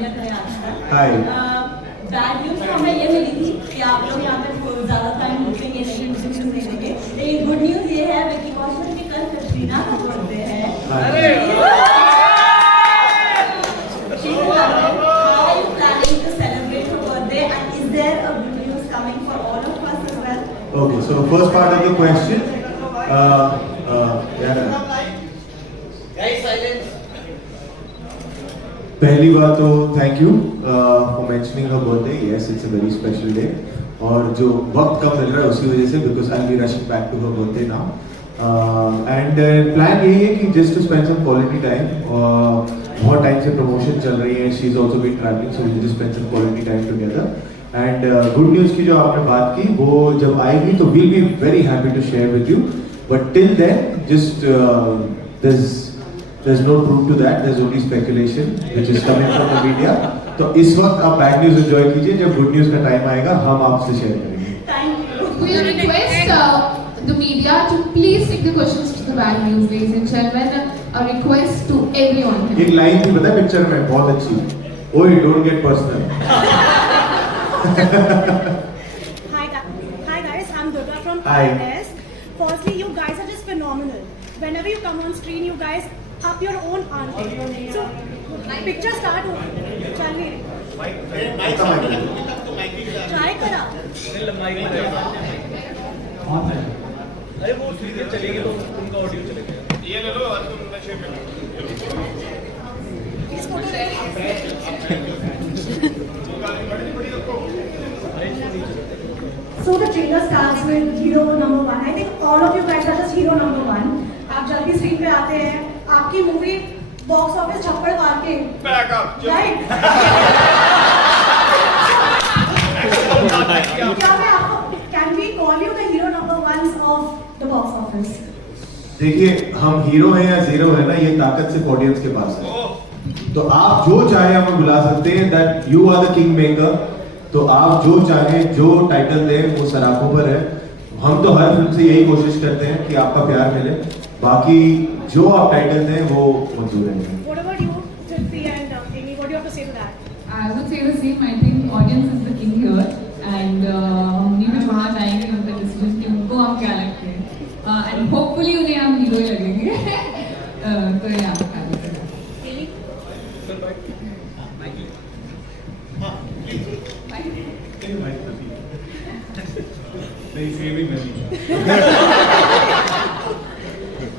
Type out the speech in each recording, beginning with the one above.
India करे आज तक। हाय। बैड न्यूज़ तो हमें ये मिली थी कि आप लोग यहाँ पे ज़्यादा टाइम रुकेंगे नहीं, इंटरव्यू नहीं देंगे। लेकिन गुड न्यूज़ ये है विकी कौशल की कल कटरीना का बर्थडे है। How are you planning to celebrate her birthday, and is there a good news coming for all of us as well? Okay, so first part of the question, पहली बात तो thank you for mentioning her birthday. Yes, it's a very special day, और जो वक्त कम मिल रहा है उसी वजह से, because I be rushing back to her birthday now, and plan यही है कि just to spend some quality time. बहुत टाइम से प्रमोशन चल रही है, she is also been travelling, so we just spend some quality time together. And good news की जो आपने बात की वो जब आएगी तो we'll be very happy to share with you, but till then just there's no proof to that, there's only speculation which is coming from the media. तो इस वक्त आप बैड न्यूज़ एंजॉय कीजिए, जब गुड न्यूज़ का time आएगा हम आपसे शेयर करेंगे। Thank you. We request the media to please take the questions to the bad news, ladies and gentlemen. A request to everyone. एक लाइन थी पता है पिक्चर में बहुत अच्छी, ओए don't get personal. Hi guys, I'm Durga from Hi. INS. Firstly, you guys are just phenomenal. Whenever you come on screen, you guys up your own ante. So, picture start हो, चलिए। Try करा। अरे वो सीधे चलेगी तो उनका audio चलेगा। ये ले लो और तुम नशे में। इस फोटो ले। So the trailer starts with hero number 1. I think all of you guys are just hero number 1. आप जल्दी स्क्रीन पे आते हैं, आपकी मूवी बॉक्स ऑफिस छप्पड़ मार के बैक अप। राइट। क्या मैं आपको can we call you the hero number 1 of the box office? देखिए हम हीरो हैं या जीरो है ना, ये ताकत सिर्फ ऑडियंस के पास है। तो आप जो चाहे हमें बुला सकते हैं, that you are the king maker. तो आप जो चाहे जो टाइटल दें वो सराखों पर है। हम तो हर फिल्म से यही कोशिश करते हैं कि आपका प्यार मिले, बाकी जो आप टाइटल दें वो मंजूर है। What about you, Tilpi and Amy? What do you have to say to that? I would say the same. I think audience is the king here, and हम उन्हीं पे छोड़ना चाहेंगे उनका डिसीजन कि उनको हम क्या लगते हैं, and hopefully उन्हें हम हीरो ही लगेंगे। तो ये आप क्या लगता है? नहीं सेम ही नहीं।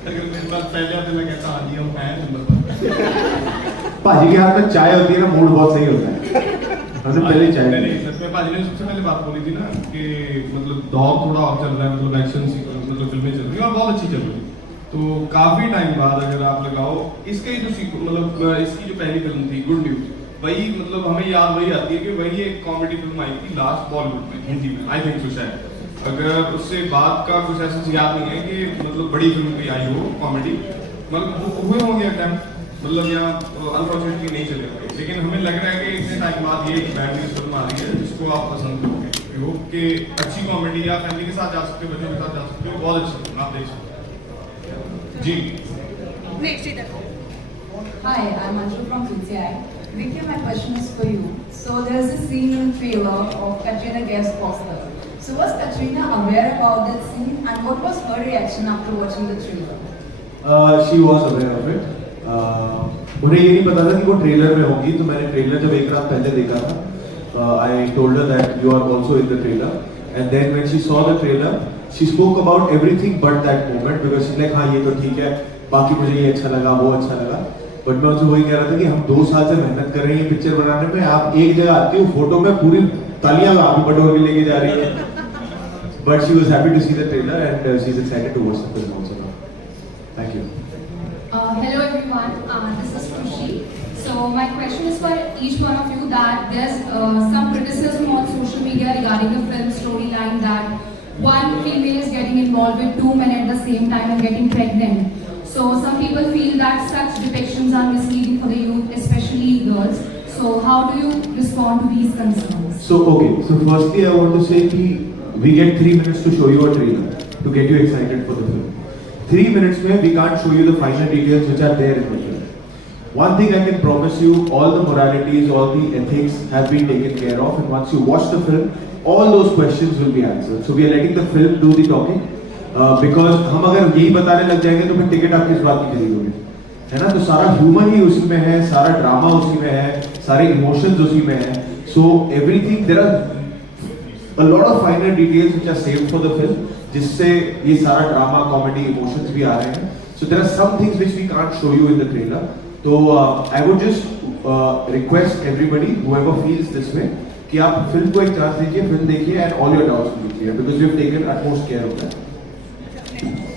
अगर मेरे पास पहले आते मैं कहता हाँ जी हम फैन नंबर 1। भाजी के हाथ में चाय होती है ना, मूड बहुत सही होता है। हमने पहले चाय नहीं नहीं, सच में भाजी ने सबसे पहले बात बोली थी ना कि मतलब दौर थोड़ा और चल रहा है, मतलब एक्शन मतलब फिल्में चल रही हैं और बहुत अच्छी चल रही है। तो काफी टाइम बाद अगर आप लगाओ इसके जो मतलब इसकी जो पहली फिल्म थी गुड न्यूज, वही मतलब हमें याद वही आती है कि वही एक कॉमेडी फिल्म आई थी लास्ट बॉलीवुड में हिंदी में, आई थिंक सो शायद। अगर उससे बाद का कुछ ऐसा याद नहीं है कि मतलब बड़ी फिल्म कोई आई हो कॉमेडी, मतलब हुए होंगे अटैम्प्ट, मतलब यहाँ अनफॉर्चुनेटली नहीं चले पाए, लेकिन हमें लग रहा है कि इतने टाइम बाद ये बैड न्यूज फिल्म आ रही है जिसको आप पसंद करोगे। होप कि अच्छी कॉमेडी या फैमिली के साथ जा सकते हो, बच्चों के साथ जा सकते हो, बहुत अच्छी फिल्म आप देख सकते हो जी। Next either. Hi, I'm Anju from CCI. Vicky, my question is for you. So there's a scene in trailer of Katrina Kaif's poster. So was Katrina aware about that scene, and what was her reaction after watching the trailer? She was aware of it. उन्हें ये नहीं पता था कि वो trailer में होगी, तो मैंने ट्रेलर जब एक रात पहले देखा था, I told her that you are also in the trailer, and then when she saw the trailer, she spoke about everything but that moment because she's like हाँ ये तो ठीक है, बाकी मुझे ये अच्छा लगा वो अच्छा लगा। बट मैं उनसे वही कह रहा था कि हम 2 साल से मेहनत कर रहे हैं पिक्चर बनाने में, आप एक जगह आती हो फोटो में पूरी तालियां आप ही बटोर के लेके जा रही है। But she was happy to see the trailer and she is excited to watch the film also. Thank you. Hello everyone, this is Krushi. So my question is for each one of you that there's some criticism on social media regarding the film storyline that one female is getting involved with 2 men at the same time and getting pregnant. So some people feel that such depictions are misleading for the youth, especially girls. So how do you respond to these concerns? So firstly I want to say कि we get 3 minutes to show you a trailer to get you excited for the film. 3 minutes में we can't show you the final details which are there in the film. one thing I can promise you, all the moralities, all the ethics have been taken care of, and once you watch the film, all those questions will be answered. So we are letting the film do the talking, because हम अगर यही बताने लग जाएंगे तो फिर ticket आप किस बात की खरीदोगे, है ना? तो सारा ह्यूमर ही उसी में है, सारा ड्रामा उसी में है, सारे इमोशंस उसी में है. So everything, there are a lot of finer details which are saved for the film, जिससे ये सारा ड्रामा, कॉमेडी, इमोशंस भी आ रहे हैं. So there are some things which we can't show you in the trailer. So I would just request everybody, whoever feels this way, कि आप film को एक चांस दीजिए, फिल्म देखिए, and all your doubts will be clear because we have taken utmost care of that.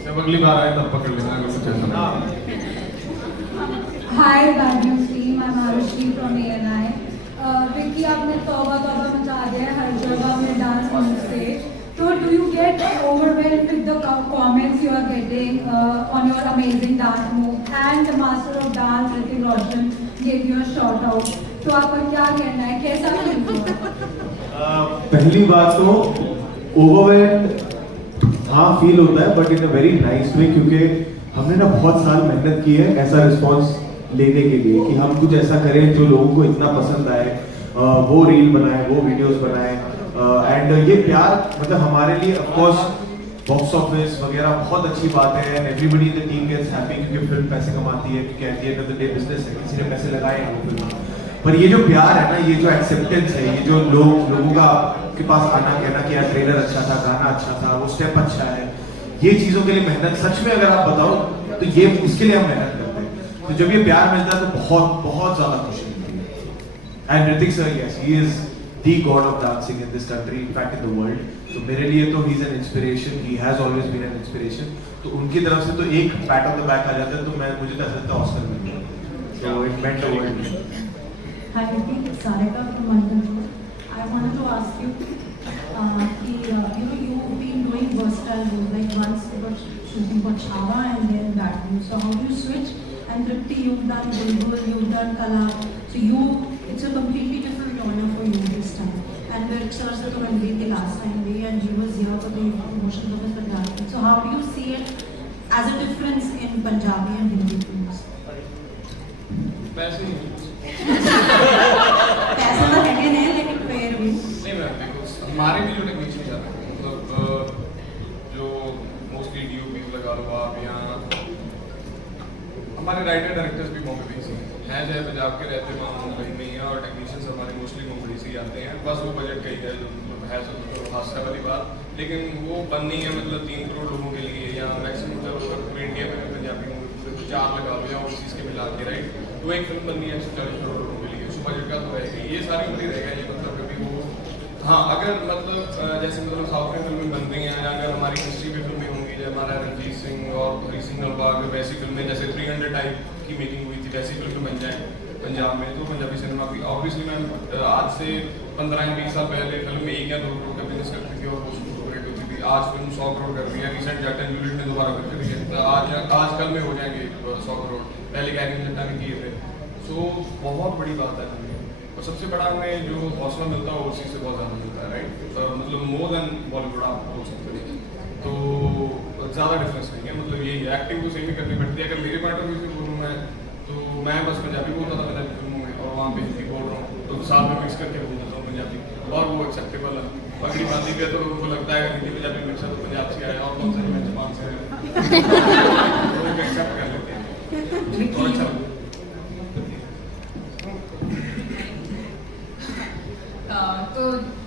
जब अगली बार आए तब पकड़ लेना अगर कुछ ऐसा ना. Hi, Bad News team. I'm Arushi from ANI. Vicky, आपने तौबा तौबा मचा दिया है हर जगह में डांस मूव से. So do you get overwhelmed with the comments you are getting on your amazing dance move? And the master of dance, Hrithik Roshan, gave you a shout out. तो आपका क्या कहना है, कैसा फील हुआ? पहली बात तो ओवरवेल्ड हाँ फील होता है, but in a very nice way, क्योंकि हमने ना बहुत साल मेहनत की है ऐसा रिस्पॉन्स लेने के लिए कि हम कुछ ऐसा करें जो लोगों को इतना पसंद आए, वो रील बनाए, वो वीडियोस बनाए, एंड ये प्यार मतलब हमारे लिए ऑफ कोर्स बॉक्स ऑफिस वगैरह बहुत अच्छी बात है, and everybody in the team gets happy क्योंकि फिल्म पैसे कमाती है, क्योंकि at the end of the day business है, किसी ने पैसे लगाए हैं वो फिल्म में. पर ये जो प्यार है ना, ये जो एक्सेप्टेंस है, ये जो लोगों का के पास आना कहना कि यार ट्रेलर अच्छा था, गाना अच्छा था, वो स्टेप अच्छा है, ये चीज़ों के लिए मेहनत सच में अगर आप बताओ तो ये इसके लिए हम मेहनत करते हैं. तो जब ये प्यार मिलता है तो बहुत बहुत ज़्यादा खुशी मिलती है. And Hrithik sir, yes, he is the god of dancing in this country, in fact in the world. तो मेरे लिए तो he is an inspiration, he has always been an inspiration. तो उनकी तरफ से तो एक पैट ऑन द बैक आ जाता है तो मुझे तो ऐसा लगता है ऑस्कर मिल गया. So it meant the world. Hi, Vicky. It's Sarika from London. I wanted to ask you, you've been doing versatile roles. Like once you were shooting for Chava and then Bad News. So how do you switch? And Tripti, you've done Bulbul, you've done Kala. So it's a completely different genre for you this time. And the Sir to Ranveer the last time and he was here for the promotion of his Punjabi. So how do you see it as a difference in Punjabi and Hindi films? वैसे ही पैसा तो है नहीं, लेकिन फिर भी नहीं ma'am, because हमारे भी जो टेक्नीशियन जाते हैं, मतलब जो मोस्टली डीओपीज लगा लो आप, यहाँ हमारे राइटर डायरेक्टर्स भी बॉम्बे बेस हैं, चाहे पंजाब के रहते हैं मुंबई में ही, और टेक्नीशियंस हमारे मोस्टली मुंबई से ही आते हैं. बस वो बजट का ही है जो मतलब है तो हादसा वाली बात, लेकिन वो बन नहीं है मतलब 3 करोड़ लोगों के लिए, या मैक्सिमम मतलब पूरे इंडिया में पंजाबी मूवी 4 लगा लो या ओवरसीज के मिला के, राइट. तो एक फिल्म बननी है 140 करोड़ लोगों के लिए, उस बजट का तो रहेगा, ये सारी उम्र रहेगा. ये मतलब कभी वो हाँ अगर मतलब जैसे मतलब साउथ में फिल्में बन रही हैं, अगर हमारी हिस्ट्री की फिल्में होंगी, जब हमारा रणजीत सिंह और हरी सिंह नलबाग वैसी फिल्में जैसे 300 टाइप की मेकिंग हुई थी, वैसी फिल्में बन जाएँ पंजाब में, तो पंजाबी सिनेमा की ऑब्वियसली मैम आज से 15 या 20 साल पहले फिल्म में 1 या 2 करोड़ का बिजनेस करती थी और वो सुपर होती थी. आज फिल्म 100 करोड़ कर रही है. रिसेंट जट एंड जूलियट ने दोबारा कर रही है, तो आज कल में हो जाएंगे 100 करोड़. पहले कैरी जट्टा ने किए थे. सो बहुत बड़ी बात है हमें, और सबसे बड़ा हमें जो हौसला मिलता है उसी से बहुत ज़्यादा मिलता है, राइट. मतलब मोर देन बॉलीवुड आप बोल सकते हैं. तो ज़्यादा डिफरेंस नहीं है, मतलब यही एक्टिंग तो सेम ही करनी पड़ती है. अगर मेरे पॉइंट ऑफ व्यू से बोलूँ मैं, तो मैं बस पंजाबी बोलता था पंजाबी फिल्मों में, और वहाँ पे हिंदी बोल रहा हूँ, तो साथ में मिक्स करके बोल देता हूँ पंजाबी, और वो एक्सेप्टेबल है. अगली बात पे तो उनको लगता है हिंदी पंजाबी मिक्स है तो पंजाब से आया, और कौन सा मैं जबान से आया, तो एक्सेप्ट कर लेते हैं. और अच्छा तो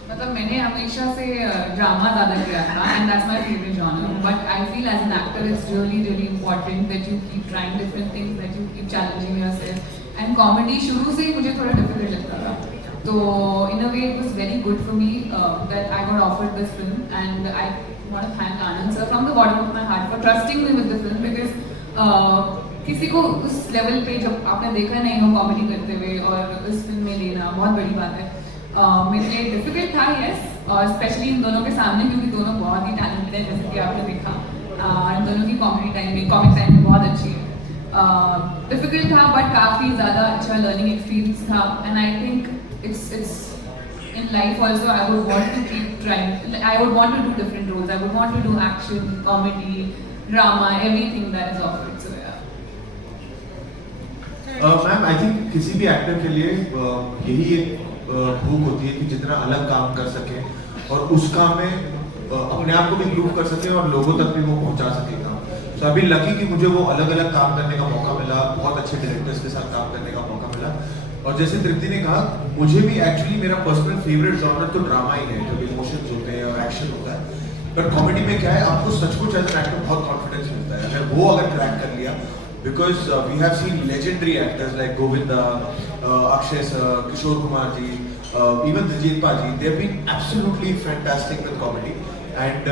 मतलब मैंने हमेशा से ड्रामा ज़्यादा किया था, and that's my favourite genre. But I feel as an actor it's really important that you keep trying different things, that you keep challenging yourself. And comedy शुरू से मुझे थोड़ा डिफिकल्ट लगता था, तो in a way it was very good for me that I got offered this film, and I want to thank Anand sir from the bottom of my heart for trusting me with the film. Because किसी को उस level पे जब आपने देखा नहीं हो comedy करते हुए और इस फिल्म में लेना बहुत बड़ी बात है. मेरे लिए डिफिकल्ट था, यस, और स्पेशली इन दोनों के सामने, क्योंकि दोनों बहुत ही टैलेंटेड है जैसे कि आपने देखा. इन दोनों की कॉमिक टाइमिंग बहुत अच्छी है. डिफिकल्ट था बट काफ़ी ज़्यादा अच्छा लर्निंग एक्सपीरियंस था. And I think it's in life also I would want to keep trying. I would want to do different roles. I would want to do action, comedy, drama, everything that is offered. So yeah. Ma'am I think किसी भी actor के लिए यही एक भूख होती है कि जितना अलग काम कर सके और उस काम में अपने आप को भी इम्प्रूव कर सके और लोगों तक भी वो पहुंचा सके काम। तो अभी लकी कि मुझे वो अलग अलग काम करने का मौका मिला, बहुत अच्छे डायरेक्टर्स के साथ काम करने का मौका मिला। और जैसे तृप्ति ने कहा, मुझे भी एक्चुअली मेरा पर्सनल फेवरेट जॉनर तो ड्रामा ही है, जब इमोशंस होते हैं और एक्शन होता है। बट कॉमेडी में क्या है, आपको सचमुच एज एन एक्टर बहुत कॉन्फिडेंस मिलता है अगर वो अगर क्रैक कर लिया। Because we have seen legendary actors like Govinda, Akshay sir, Kishore Kumar ji, even Diljit Paji. They've been absolutely fantastic with comedy. And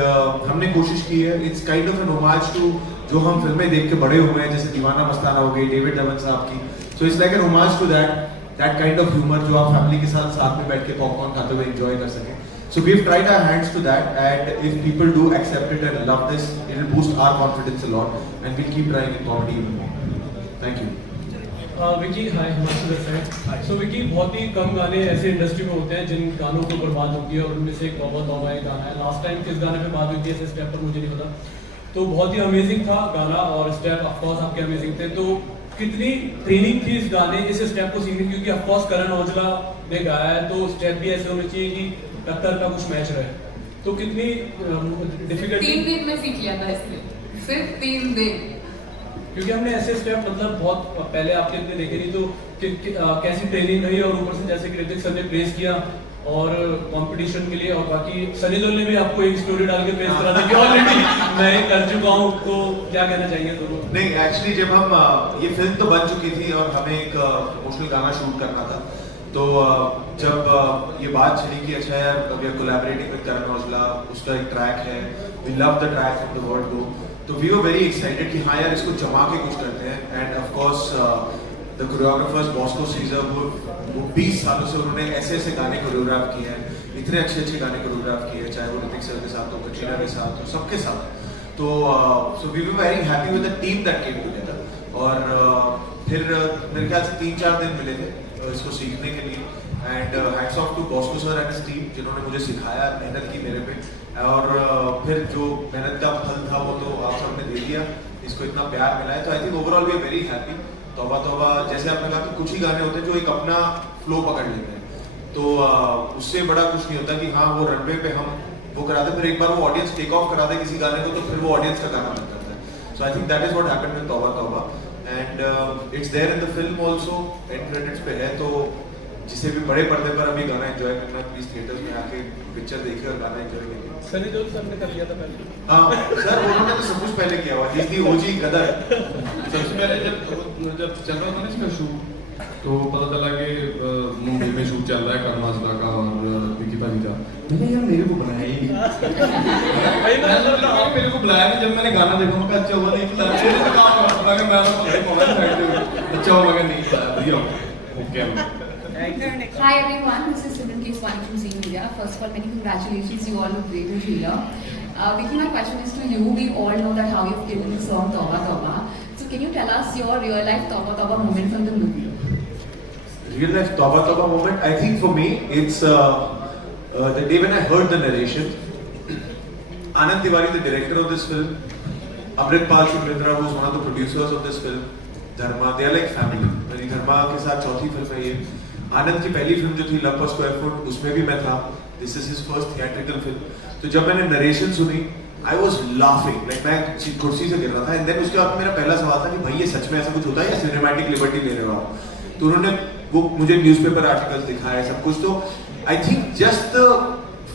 हमने कोशिश की है, it's kind of an homage to जो हम फिल्में देख के बड़े हुए हैं, जैसे दीवाना मस्ताना हो गई, डेविड धवन साहब की. So it's like an homage to that kind of humor जो आप फैमिली के साथ में बैठ के पॉपकॉर्न खाते हुए enjoy कर सकें. So we've tried our hands to that, and if people do accept it and love this, it will boost our confidence a lot, and we'll keep trying in comedy even more. Thank you. Vicky, hi, Himanshu this side. So Vicky, बहुत ही कम गाने ऐसे industry में होते हैं जिन गानों को बर्बाद होती है, और उनमें से एक तौबा तौबा एक गाना है। लास्ट टाइम किस गाने पे बात हुई थी ऐसे स्टेप पर मुझे नहीं पता, तो बहुत ही अमेजिंग था गाना, और स्टेप ऑफकोर्स आपके अमेजिंग थे। तो कितनी ट्रेनिंग थी इस गाने, इस स्टेप को सीखने, क्योंकि ऑफकोर्स करण औजला ने गाया है, तो स्टेप भी ऐसे होने चाहिए कि टक्कर का कुछ मैच रहे। तो कितनी डिफिकल्ट 3 दिन में सीख लिया था, इसलिए सिर्फ 3 दिन, क्योंकि हमने ऐसे स्टेप मतलब बहुत पहले आपके इतने देखे नहीं। तो कैसी ट्रेनिंग रही, और ऊपर से जैसे कृतिक सर ने प्रेस किया और कंपटीशन के लिए, और बाकी सनी देओल ने भी आपको एक स्टोरी डाल के प्रेस करा था कि ऑलरेडी मैं कर चुका हूँ, तो क्या कहना चाहिए दोनों? नहीं, एक्चुअली जब हम ये फिल्म तो बन चुकी थी और हमें एक इमोशनल गाना शूट करना था, तो जब ये बात चली कि अच्छा यार we are collaborating with Karan Aujla, उसका एक ट्रैक है, we love the track from the word go, तो वी वर वेरी एक्साइटेड कि हाँ यार इसको जमा के कुछ करते हैं। And of course the choreographers Bosco Caesar, वो 20 सालों से उन्होंने ऐसे गाने कोरियोग्राफ किए हैं, इतने अच्छे गाने कोरियोग्राफ किए हैं, चाहे वो ऋतिक सर के साथ हो, कटरीना के साथ हो, सबके साथ। तो so we were very happy with the team that came together. और फिर मेरे ख्याल से 3-4 दिन मिले थे इसको सीखने के लिए, and hats off to Bosco sir and his team, जिन्होंने मुझे सिखाया, मेहनत की मेरे पे, और फिर जो मेहनत का फल था वो तो आप सबने दे दिया, इसको इतना प्यार मिला है। तो I think overall we are very happy. Tauba Tauba, जैसे आपने कहा कि कुछ ही गाने होते हैं जो एक अपना फ्लो पकड़ लेते हैं, तो उससे बड़ा कुछ नहीं होता कि हाँ वो रनवे पे हम वो कराते, फिर एक बार वो ऑडियंस टेक ऑफ करा दे किसी गाने को, तो फिर वो ऑडियंस का गाना बन जाता है। So I think that is what happened with Tauba Tauba, and it's there in the film also, and credits पे है। तो जिसे भी बड़े पर्दे पर अभी गाना एंजॉय करना, प्लीज थिएटर्स में आके पिक्चर देखिए और गाना एंजॉय कीजिए। सनी देओल सर ने कर लिया था पहले। हाँ सर, उन्होंने तो सब कुछ पहले किया हुआ, ही इज द ओजी गदर। सबसे पहले जब चल रहा था ना इसका शूट, तो पता चला कि मुंबई में शूट चल रहा है करण औजला का और विकी भाजी का। मैंने यार मेरे को बनाया ही नहीं, मेरे को बुलाया नहीं। जब मैंने गाना देखा मैं अच्छा हुआ नहीं, तेरे से काम करता मैं अच्छा हुआ नहीं, okay. Hi everyone, this is Simran Keswani from Zee Media. First of all, many congratulations, you all look great in trailer. Vicky, my question is to you. We all know that how you've given the song Tauba Tauba. So can you tell us your real life Tauba Tauba moment from the movie? Real life Tauba Tauba moment, I think for me, it's the day when I heard the narration. Anand Tiwari, the director of this film, Amritpal Shukla, who's one of the producers of this film, Dharma, they are like family. मेरी धर्मा के साथ चौथी film है ये। आनंद की पहली film जो थी लव पर स्क्वायर फुट, उसमें भी मैं था। This is his first theatrical film. तो जब मैंने नरेशन सुनी, आई वाज लाफिंग, लाइक मैं कुर्सी से गिर रहा था। एंड देन उसके बाद मेरा पहला सवाल था कि भाई ये सच में ऐसा कुछ होता है या सिनेमैटिक लिबर्टी ले रहे हो आप? तो उन्होंने वो मुझे न्यूज़पेपर आर्टिकल्स दिखाए, सब कुछ। तो I think just the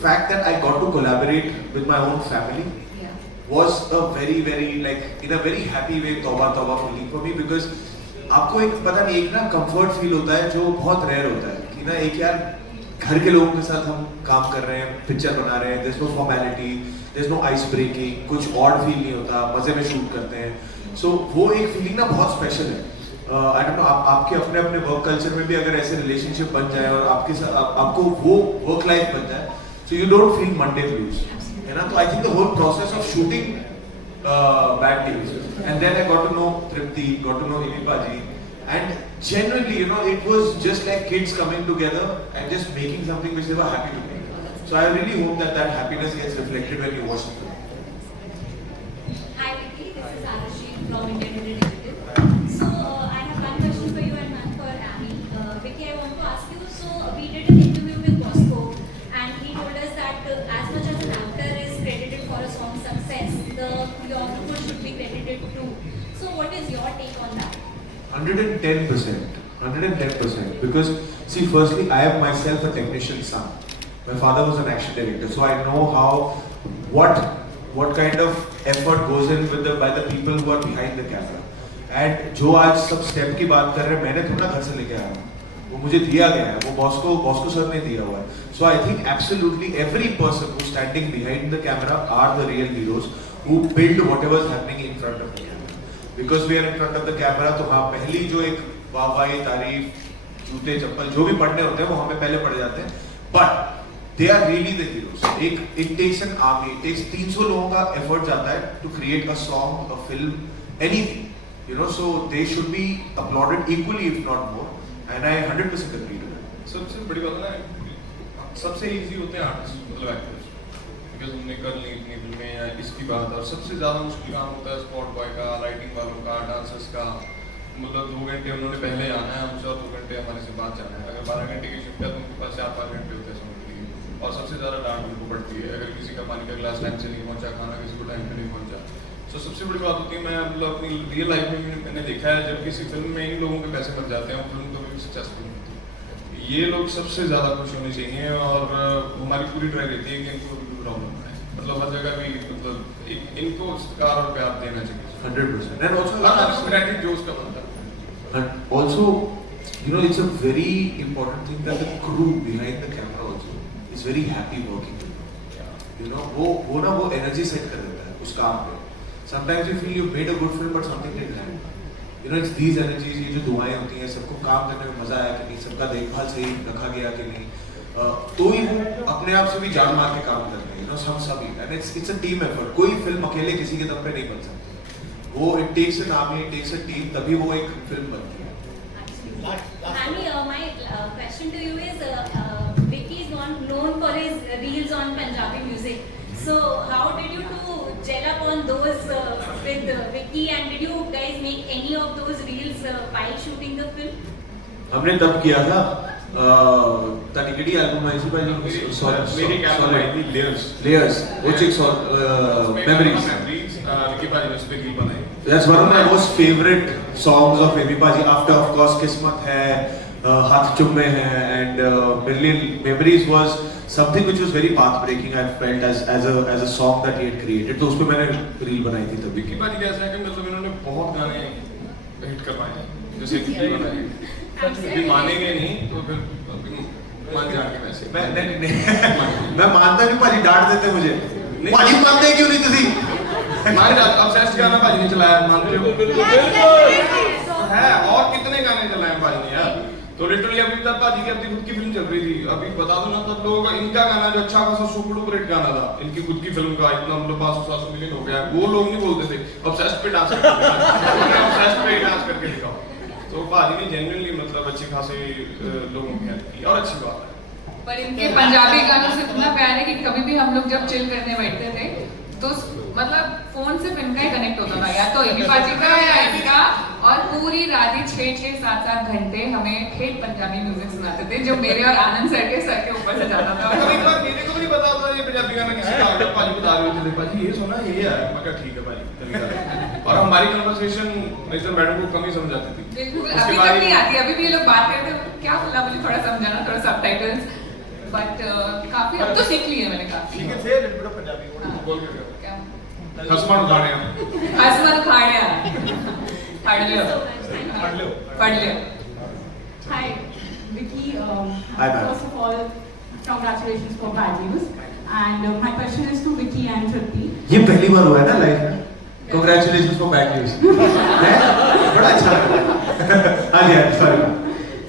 fact that I got to collaborate with my own family was a very like in a very happy way तौबा तौबा feeling for me, because आपको एक पता नहीं एक ना कंफर्ट फील होता है जो बहुत रेयर होता है कि ना एक यार घर के लोगों के साथ हम काम कर रहे हैं, पिक्चर बना रहे हैं, there's no formality, there's no ice breaking, कुछ ऑड फील नहीं होता, मजे में शूट करते हैं। सो वो एक फीलिंग ना बहुत स्पेशल है। आई डोंट नो आपके अपने अपने वर्क कल्चर में भी अगर ऐसे रिलेशनशिप बन जाए और आपके साथ आपको वो वर्क लाइफ बन जाए, so you don't feel Monday blues, है ना। तो I think the whole process of shooting Bad News, and then I got to know Tripti, got to know Amy Paji, and genuinely, you know, it was just like kids coming together and just making something which they were happy to make. So I really hope that that happiness gets reflected when you watch the film. Hi Vicky, this is Arashi from Indian Digital. So I have one question for you and 110%. 110%. Because see, firstly, I am myself a technician son. My father was an action director, so I know what kind of effort goes in with by the people who are behind the camera. And जो आज सब step की बात कर रहे हैं, मैंने थोड़ा घर से लेके आया हूँ, वो मुझे दिया गया है, वो बॉस को सर ने दिया हुआ है. So I think absolutely every person who's standing behind the camera are the real heroes who build whatever is happening in front of the camera. Because we are in front of the camera, तो हाँ पहली जो एक वाहवाही, तारीफ, जूते, चप्पल जो भी पढ़ने होते हैं वो हमें पहले पढ़ जाते हैं. But they are really the heroes. It takes an army, it takes 300 लोगों का effort जाता है to create a song, a film, anything. You know, so they should be applauded equally, if not more. And I 100% agree to that. सबसे बड़ी बात है ना, सबसे इजी होते हैं आर्टिस्ट, मतलब एक्टर्स, बिकॉज उन्होंने कर ली इतनी फिल्में या इसकी बात. और सबसे ज़्यादा मुश्किल काम होता है स्पॉट बॉय का, लाइटिंग वालों का, डांसर्स का. मतलब 2 घंटे उन्होंने पहले आना है हमसे और 2 घंटे हमारे से बाद जाना है. अगर 12 घंटे की शिफ्ट है तो उनके पास 4-5 घंटे होते हैं समझ लीजिए. और सबसे ज़्यादा डांट उनको पड़ती है अगर किसी का पानी का गिलास टाइम से नहीं पहुँचा, खाना किसी को टाइम पे नहीं पहुँचा. तो सबसे बड़ी बात होती है, मैं मतलब अपनी रियल लाइफ में मैंने देखा है, जब किसी फिल्म में इन लोगों के पैसे बच जाते हैं, फिल्म कभी सक्सेसफुल नहीं होती. ये लोग सबसे ज़्यादा खुश होने चाहिए और हमारी पूरी ट्राई रहती है कि इनको प्रॉब्लम है, मतलब हर जगह भी मतलब इनको सत्कार और प्यार देना चाहिए 100%. And also क्रेडिट जो उसका बनता है. And also, you know, it's a very important thing that the crew behind the camera also is very happy working. You know, वो energy set कर देता है उस काम पे. Sometimes you feel you made a good film but something didn't land. You know, it's these energies, ये जो दुआएं होती हैं, सबको काम करने में मजा आया कि नहीं, सबका देखभाल सही रखा गया कि नहीं, तो ही वो अपने आप से भी जान मार के काम करते हैं. You know, हम सभी, and it's a team effort. कोई फिल्म अकेले किसी के दम पे नहीं बन सकती. वो it takes an army, it takes a team, तभी वो एक फिल्म बनती है. Annie, my question to you is, Vicky is known for his reels on Punjabi music. So how did you two gel up on those with Vicky, and did you guys make any of those reels while shooting the film? हमने तब किया था तनिकड़ी album आई थी भाई, मेरी album आई थी layers which is memories. Vicky भाई ने उस पे रील बनाई. That's one of my most favorite songs of Vicky Paji. After of course किस्मत है, हाथ चुम्मे हैं, and Million Memories was something which was very path breaking. I felt as a song that he had created. तो उस पे मैंने reel बनाई थी तभी. विकी भाई कैसा है कि मतलब इन्होंने बहुत गाने हिट करवाए हैं, जैसे कि बनाए. अभी मानेंगे नहीं तो फिर मान जाएंगे वैसे. मैं मानता नहीं, भाजी डांट देते मुझे. भाजी मानते क्यों नहीं तुसी? मान जाता. अब सेस्ट गाना भाजी ने चलाया, मानते हो? है, और कितने गाने चलाए भाजी ने यार. तो लिटरली अभी तक भाजी की अपनी खुद की फिल्म चल रही थी. अभी बता दो ना, तब लोग इनका गाना जो अच्छा खासा सुपर डुपर हिट गाना था, इनकी खुद की फिल्म का इतना मतलब 500-700 मिलियन हो गया, वो लोग नहीं बोलते थे ऑब्सेस्ड पे डांस करके ऑब्सेस्ड पे डांस करके दिखाओ. तो भाजी ने जेन्युइनली मतलब अच्छे खासे लोगों की हेल्प की और अच्छी बात है. पर इनके पंजाबी गानों से इतना प्यार है कि कभी भी हम लोग जब चिल करने बैठते थे तो मतलब फोन से इनका ही कनेक्ट होता था, या तो विकी पाजी का या इनका, और पूरी रात ही 6-7 घंटे हमें ठेठ पंजाबी म्यूजिक सुनाते थे जो मेरे और आनंद सर के ऊपर से जाता था. एक बार मेरे को भी नहीं पता था ये पंजाबी गाना किसी का आगे भाजी बता रहे थे, भाजी ये सुना ये है. मैं कहा ठीक है भाजी. और हमारी कन्वर्सेशन एकदम मैडम को कम ही समझ आती थी. बिल्कुल अभी तक नहीं आती. अभी भी ये लोग बात करते हैं क्या बोला, मुझे थोड़ा समझाना, थोड़ा सबटाइटल्स, बट काफी अब तो सीख लिए मैंने काफी. ठीक है फिर लिटल पंजाबी बोल के क्या खसमन खाड़िया फाड़ लियो. Hi, Vicky. Hi, ma'am. First of all, congratulations for bad news. And my question is to Vicky and Tripti. ये पहली बार हुआ है ना लाइफ में. Congratulations for bad news. बड़ा अच्छा लगा. हाँ जी, सॉरी.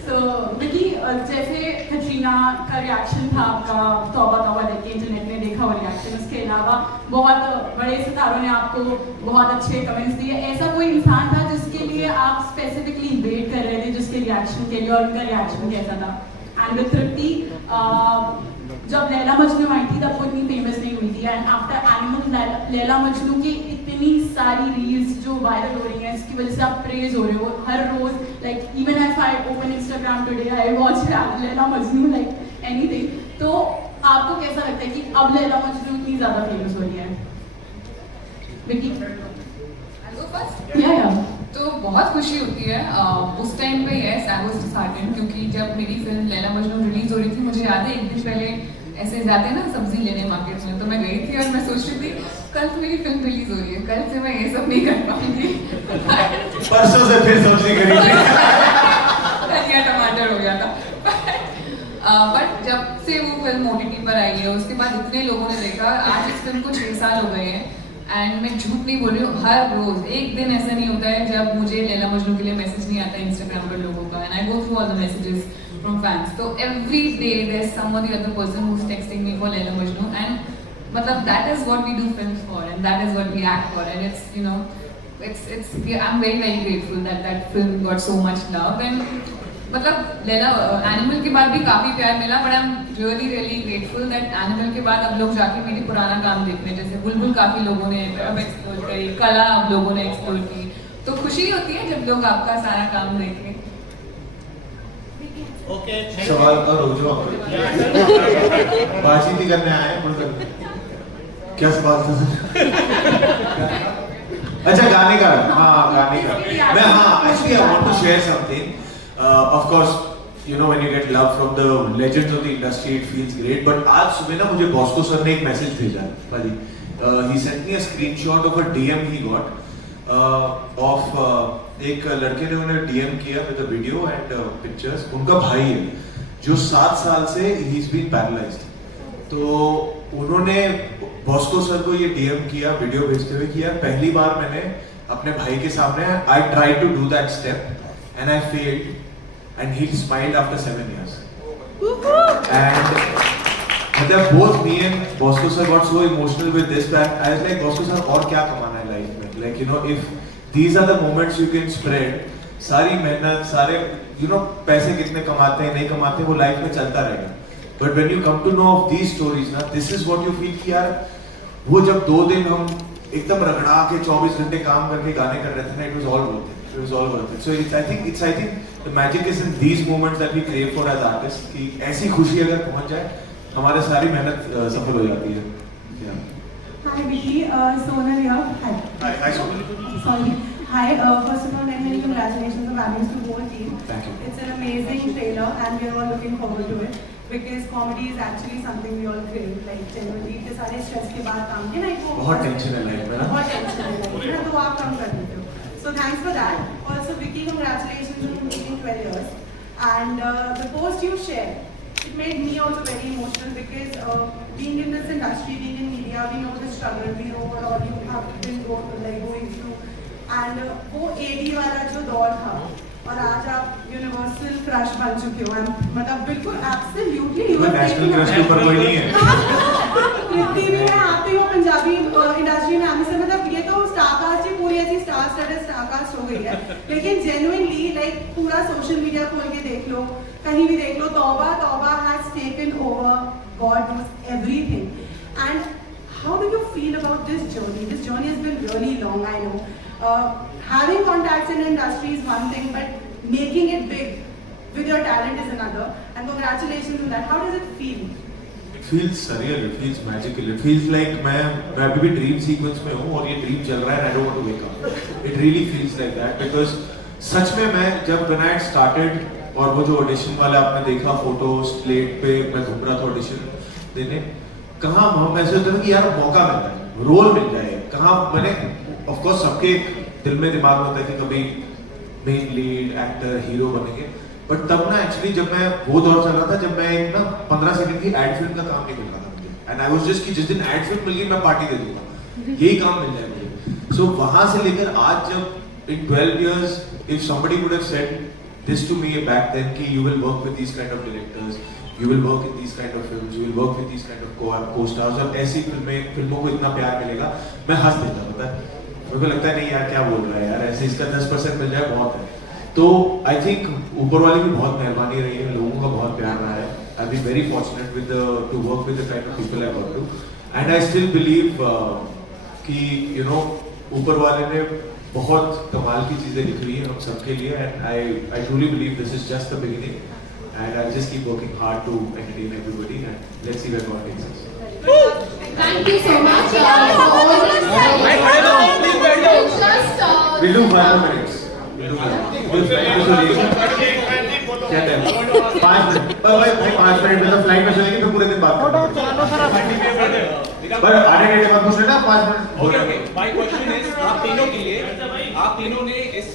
So, Vicky, जैसे कटरीना का रिएक्शन था आपका तौबा तौबा देख के, इंटरनेट में देखा वो रिएक्शन, उसके अलावा बहुत बड़े सितारों ने आपको बहुत अच्छे कमेंट्स दिए. ऐसा कोई इंसान था जिसके लिए आप स्पेसिफिकली वेट कर रहे थे जिसके रिएक्शन के लिए, और उनका रिएक्शन कैसा था? एंड विद तृप्ति, जब लैला मजनू आई थी तब वो इतनी फेमस नहीं हुई थी, and after animal Laila Majnu की इतनी सारी रील्स जो वायरल हो रही हैं, इसकी वजह से आप प्रेज हो रहे हो हर रोज. Like even if I open Instagram today I watch Laila Majnu like anything. तो आपको कैसा लगता है कि अब लैला मजनू इतनी ज्यादा फेमस हो रही है? Vicky, I'll go first. या तो बहुत खुशी होती है। उस टाइम पे यस आई वाज डिसहार्टेंड, क्योंकि जब मेरी फिल्म लैला मजनू रिलीज हो रही थी, मुझे याद है एक दिन पहले ऐसे जाते हैं ना सब्जी लेने मार्केट में, तो मैं गई थी और मैं सोच रही थी कल तो मेरी फिल्म रिलीज हो रही है, कल से मैं ये सब नहीं कर पाऊंगी। परसों से फिर सब्जी खरीदी। धनिया टमाटर हो गया था। बट जब से वो फिल्म OTT पर आई है, उसके बाद इतने लोगों ने देखा। आज इस फिल्म को 6 साल हो गए हैं एंड मैं झूठ नहीं बोल रही हूँ, हर रोज एक दिन ऐसा नहीं होता है जब मुझे लैला मजनू के लिए मैसेज नहीं आता है इंस्टाग्राम पर लोगों का, and I go through all the messages from fans. तो every day there is some or the other person who is texting me for Laila Majnu, and मतलब that is what we do films for and that is what we act for, and it's you know it's I'm very grateful that film got so much love, and मतलब Laila animal के बाद भी काफी प्यार मिला, but I am really grateful that animal के बाद अब लोग जाके मेरी पुराना काम देखने, जैसे बुलबुल काफी लोगों ने अब एक्सप्लोर करी, कला अब लोगों ने एक्सप्लोर की, तो खुशी होती है जब लोग आपका सारा काम देखें। सवाल करो जो बातचीत करने आए हैं, क्या सवाल था? अच्छा गाने का, हाँ गाने का मैं, हाँ actually I want to share something. Of course you know when you get love from the legends of the industry it feels great, but आज सुबह ना मुझे बॉस्को सर ने एक मैसेज भेजा भाई, he sent me a screenshot of a DM he got of एक लड़के ने उन्हें DM किया with a video and pictures. उनका भाई है जो 7 साल से ही इज बीन पैरालाइज्ड, तो उन्होंने बॉस्को सर को ये DM किया वीडियो भेजते हुए किया, पहली बार मैंने अपने भाई के सामने I tried to do that step and I failed and he smiled after 7 years and मतलब both me and Bosco sir got so emotional with this that I was like Bosco sir और क्या कमाना है लाइफ में, like you know if these are the moments you can spread, सारी मेहनत सारे you know पैसे कितने कमाते हैं नहीं कमाते वो लाइफ में चलता रहेगा, but when you come to know of these stories ना this is what you feel कि यार वो जब 2 दिन हम एकदम रगड़ा के 24 घंटे काम करके गाने कर रहे थे ना, it was all worth it, it was all worth it. So it's I think the magic is in these moments that we crave for as artist, कि ऐसी खुशी अगर पहुंच जाए हमारे सारी मेहनत सफल हो जाती है। Hi Vicky, Sonal here. Hi. Hi Sonal. Sorry. Hi. First of all, many congratulations and values to the whole team. Thank you. It's an amazing trailer, and we are all looking forward to it because comedy is actually something we all crave. Like genuinely, इतने सारे stress के बाद काम किया ना, एक वो बहुत टेंशन है लाइफ में ना, बहुत टेंशन है लाइफ में, तो आप काम कर देते हो. So thanks for that. Also Vicky, congratulations on completing 12 years. And the post you shared, it made me also very emotional because being in this industry, being in media, we know the struggle, we know what all you have been going through. And वो AD वाला जो दौर था और आज आप universal crush बन चुके हो, मतलब बिल्कुल एब्सोल्युटली नेशनल क्रश के ऊपर कोई नहीं है। कृति भी है, आप भी हो पंजाबी इंडस्ट्री में आने से, मतलब ये तो स्टारकास्ट ही पूरी ऐसी स्टार स्टडेड स्टारकास्ट हो गई है, लेकिन जेन्युइनली लाइक पूरा सोशल मीडिया खोल के देख लो, कहीं भी देख लो, तौबा has taken over, God knows everything. And how do you feel about this journey? This journey has been really long, I know. Having contacts in industry is one thing, but making it big with your talent is another. And congratulations on that. How does it feel? It feels surreal. It feels magical. It feels like मैं अभी भी dream sequence में हूँ और ये dream चल रहा है and I don't want to wake up. It really feels like that because सच में मैं जब when I started और वो जो audition वाला आपने देखा फोटो स्लेट पे मैं घूम रहा था audition देने, कहाँ हम ऐसे होता था कि यार मौका मिल जाए, रोल मिल जाए, कहाँ मैंने ऑफ कोर्स सबके दिल में दिमाग में होता है कि कभी मेन लीड एक्टर हीरो बनेंगे, बट तब ना एक्चुअली जब मैं वो दौर चल रहा था जब मैं एक ना 15 सेकंड की एड फिल्म का काम नहीं मिल रहा था मुझे, एंड आई वाज जस्ट कि जिस दिन एड फिल्म मिल गई मैं पार्टी दे दूंगा, यही काम मिल जाए मुझे. सो वहां से लेकर आज जब इन 12 years if somebody would have said this to me back then कि you will work with these kind of directors, you will work in these kind of films, you will work with these kind of co-stars और ऐसी फिल्मों को इतना प्यार मिलेगा, मैं हंस देता. पता है मेरे को लगता है नहीं यार क्या बोल रहा है यार, ऐसे इसका 10% मिल जाए बहुत है. तो आई थिंक ऊपर वाले की बहुत मेहरबानी रही है, लोगों का बहुत प्यार रहा है. I been very fortunate with to work with the kind of people I work to, and I still believe कि यू नो ऊपर वाले ने बहुत कमाल की चीजें लिख रही है हम सबके लिए, and I truly believe this is just the beginning, and I'll just keep working hard to entertain everybody, and let's see where God takes us. Thank you so much for all these. Just We'll do 5 minutes. जो क्या time 5 minute भाई 5 minute में तो flight में चलेगी तो पूरे दिन बात करेंगे पर आधे घंटे बाद पूछ लेना 5 minute okay my question is आप तीनों के लिए आप तीनों ने इस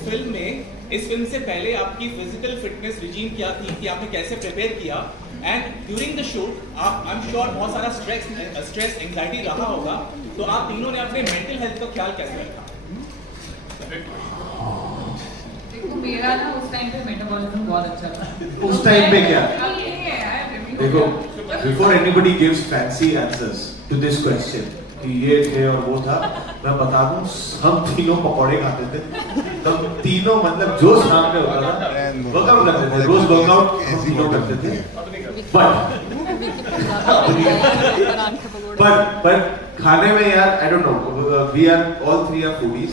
फिल्म से पहले आपकी फिजिकल फिटनेस रिजीम क्या थी कि आपने कैसे प्रिपेयर किया एंड ड्यूरिंग द शूट आप आई एम श्योर बहुत सारा स्ट्रेस एंजाइटी रहा होगा तो आप तीनों ने अपने मेंटल हेल्थ का ख्याल कैसे रखा देखो मेरा ना उस टाइम पे मेटाबॉलिज्म बहुत अच्छा था उस टाइम पे क्या देखो देखो before anybody gives fancy answers to this question कि ये थे और वो था मैं बता दूं हम तीनों पकौड़े खाते थे तब तीनों मतलब जो सामने होता था वर्कआउट करते थे रोज वर्कआउट हम तीनों करते थे पर खाने में यार I don't know we are all three are foodies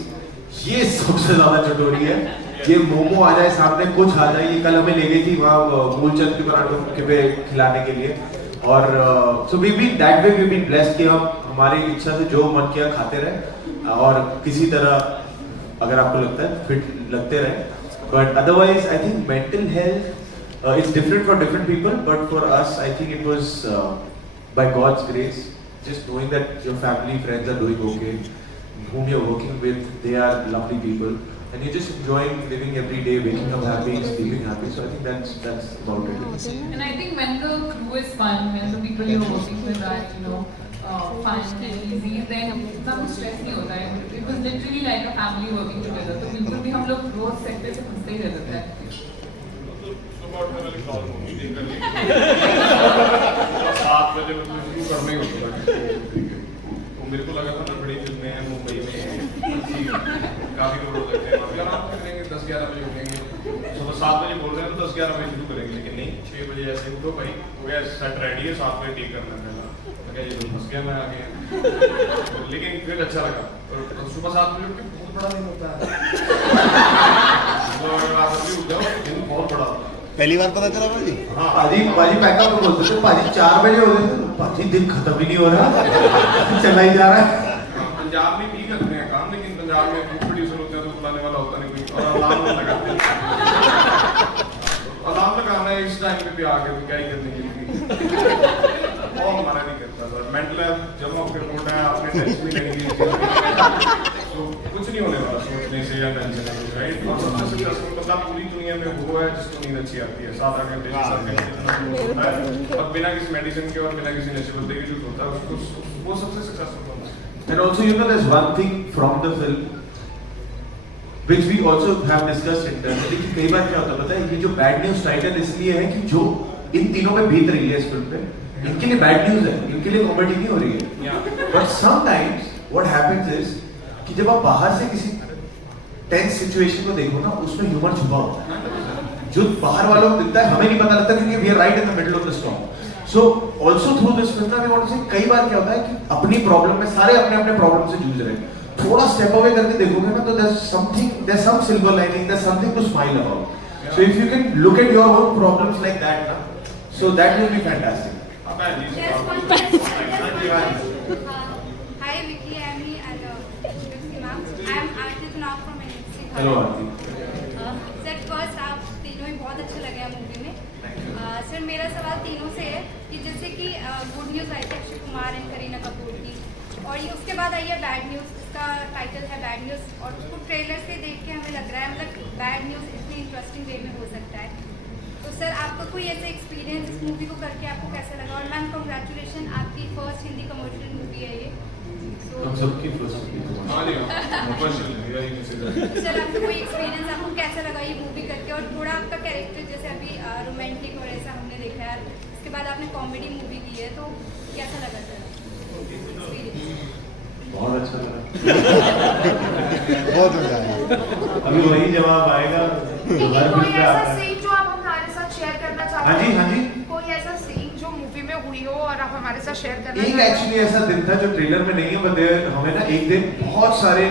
ये सबसे ज्यादा चटोरी है ये मोमो आ जाए सामने कुछ आ जाए ये कल हमें ले गई थी वहाँ मूलचंद के पराठों के पे खिलाने के लिए और so we been that way we been blessed कि हम हमारी इच्छा से जो मन किया खाते रहे और किसी तरह अगर आपको लगता है फिट लगते रहे but otherwise I think mental health it's different for different people but for us I think it was by God's grace just knowing that your family friends are doing okay whom you're working with they are lovely people and you're just enjoying living every day waking up happy sleeping happy so I think that's about it and I think when the crew is fun when the people you're working with are fun and easy then इतना कुछ stress नहीं होता है it was literally like a family working together तो बिल्कुल भी हम लोग रोज सेट पे से हंसते ही रहते थे सुबह उठने वाली प्रॉब्लम होगी देख कर 7 बजे मतलब शुरू करना ही होता है मेरे को लगा था ना बड़ी फिल्में हैं मुंबई में काफी लोग होते हैं आराम से करेंगे 10-11 बजे उठेंगे सुबह 7 बजे बोल रहे हैं तो 10-11 बजे शुरू करेंगे लेकिन नहीं 6 बजे ऐसे उठो भाई हो गया सेट रेडी है 7 बजे टेक करना पहला मैं ये तो फंस गया मैं आगे लेकिन फिर अच्छा लगा और सुबह 7 बजे उठ के बहुत बड़ा दिन होता है तो अगर आप जल्दी उठ जाओ दिन बहुत बड़ा होता है पहली बार पता चला भाजी हाँ पाजी पैकअप बोलते थे पाजी 4 बजे होते थे पाजी दिन खत्म ही नहीं हो रहा चला ही जा रहा है पंजाब में भी करते हैं काम लेकिन पंजाब में फूड प्रोड्यूसर होते हैं तो बुलाने वाला होता नहीं कोई और अलार्म लगाते हैं अलार्म लगाना है इस टाइम पे भी आके तो क्या ही करने के लिए और हमारा नहीं करता सर मेंटल हेल्थ जब आपके रिपोर्ट है आपने टेंशन नहीं लगेगी तो कुछ नहीं होने वाला सोचने से या टेंशन से राइट और सबसे सक्सेसफुल बंदा पूरी दुनिया में वो है जिसको नींद अच्छी आती है 7 घंटे और बिना किसी मेडिसिन के और बिना किसी नशे बंदे के जो होता है उसको वो सबसे सक्सेसफुल बंदा है and also you know there's one thing from the film which we also have discussed internally कि कई बार क्या होता है पता है ये जो बैड न्यूज टाइटल इसलिए है कि जो इन तीनों में बीत रही है इस फिल्म पे इनके लिए बैड न्यूज है इनके लिए कॉमेडी नहीं हो रही है but sometimes what happens is कि जब आप बाहर से किसी टेंस सिचुएशन को देखो ना उसमें ह्यूमर छुपा होता है जो बाहर वालों को दिखता है हमें नहीं पता लगता क्योंकि we are right in the middle of the storm so also through this film I want to say कई बार क्या होता है कि अपनी प्रॉब्लम में सारे अपने अपने प्रॉब्लम से जूझ रहे हैं थोड़ा स्टेप अवे करके देखोगे ना तो there's some silver lining there's something to smile about so if you can look at your own problems like that na so that will be fantastic Hi Vicky, Amy and Lucy ma'am. I am Aarti Tunab from NXT. hello Aarti sir first आप तीनों ही बहुत अच्छे लगे हैं movie में sir मेरा सवाल तीनों से है कि जैसे कि गुड न्यूज़ आई थी अक्षय कुमार एंड करीना कपूर की और ये उसके बाद आई है बैड न्यूज़ इसका टाइटल है बैड न्यूज़ और उसको ट्रेलर से देख के हमें लग रहा है मतलब बैड न्यूज़ इतनी इंटरेस्टिंग वे में हो सकता है तो सर आपका कोई ऐसा एक्सपीरियंस इस मूवी को करके आपको कैसा लगा और मैम कॉन्ग्रेचुलेशन आपकी फर्स्ट हिंदी कमर्शियल मूवी है ये हम सबकी फर्स्ट सर आपका कोई एक्सपीरियंस आपको कैसा लगा ये मूवी करके और थोड़ा आपका कैरेक्टर जैसे अभी रोमांटिक और ऐसा हमने देखा है उसके बाद आपने कॉमेडी मूवी की है तो कैसा लगा सर बहुत अच्छा लगा बहुत मजा आया अभी वही जवाब आएगा जो हर फिल्म में आता है जो आप हमारे साथ शेयर करना चाहते हाँ जी कोई ऐसा सीन जो मूवी में हुई हो और आप हमारे साथ शेयर करना एक एक्चुअली ऐसा दिन था जो ट्रेलर में नहीं है बट हमें ना एक दिन बहुत सारे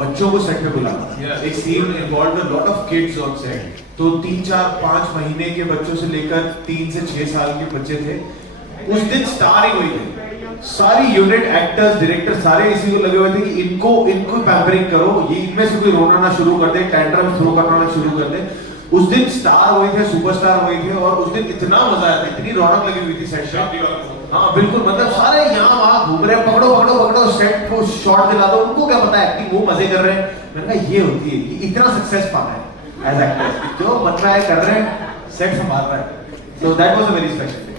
बच्चों को सेट पे बुलाना था एक scene involve with lot of kids on set तो 3-4-5 महीने के बच्चों से लेकर 3 से 6 साल के बच्चे थे उस दिन स्टार ही वही थे सारी यूनिट, एक्टर्स, डायरेक्टर सारे इसी को लगे हुए थे कि इनको पैम्परिंग करो, ये इनमें से कोई रोना ना शुरू कर दे, टैंट्रम थ्रो करना ना शुरू कर दे। उस दिन स्टार हुए थे, सुपरस्टार हुए थे, और उस दिन इतना मजा आया था, इतनी रौनक लगी हुई थी सेट पे। हाँ बिल्कुल, मतलब सारे यहाँ वहाँ घूम रहे हैं, पकड़ो सेट को शॉट दिला दो, उनको क्या पता है एक्टिंग, वो मजे कर रहे हैं। मैंने कहा ये होती है कि इतना सक्सेस पाना है एज एक्टर्स, जो बन रहा है कर रहे हैं, सेट संभाल रहा है। So that was a very special day.